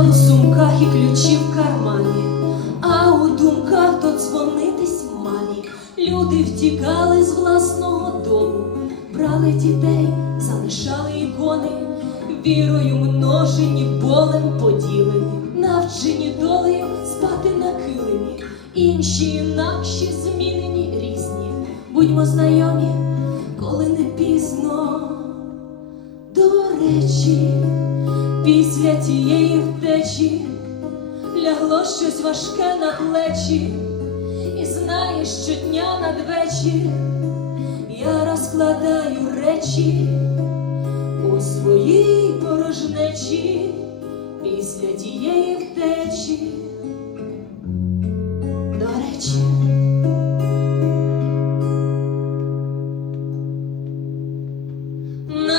Мелодь в сумках і ключі в кармані, а у думках то дзвонитись мамі. Люди втікали з власного дому, брали дітей, залишали ікони, вірою множені, болем поділені, навчені долею спати на килимі, інші інакші змінені різні. Будьмо знайомі, коли не пізно до речі після тієї втечі лягло щось важке на плечі, і знаєш, щодня надвечір я розкладаю речі у своїй порожнечі після тієї втечі.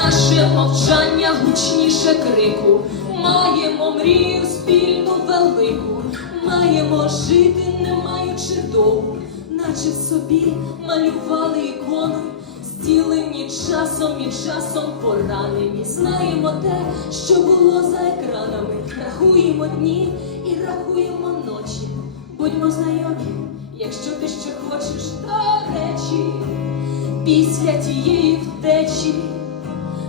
Наше мовчання гучніше крику, маємо мрію спільну велику, маємо жити, не маючи довго, наче в собі малювали ікону, зцілені часом і часом поранені. Знаємо те, що було за екранами, рахуємо дні і рахуємо ночі. Будьмо знайомі, якщо ти ще хочеш, до речі, після тієї втечі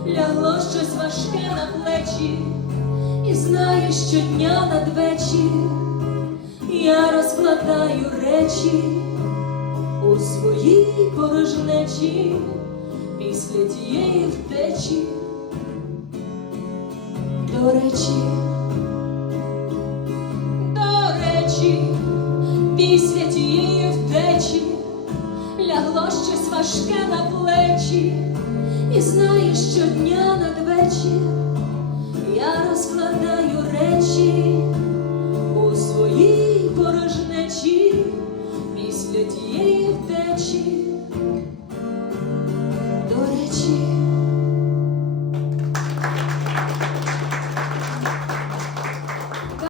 лягло щось важке на плечі, і знаєш, щодня надвечір я розкладаю речі у своїй порожнечі після тієї втечі. До речі, до речі, після тієї втечі лягло щось важке на плечі, Щодня надвечір я розкладаю речі.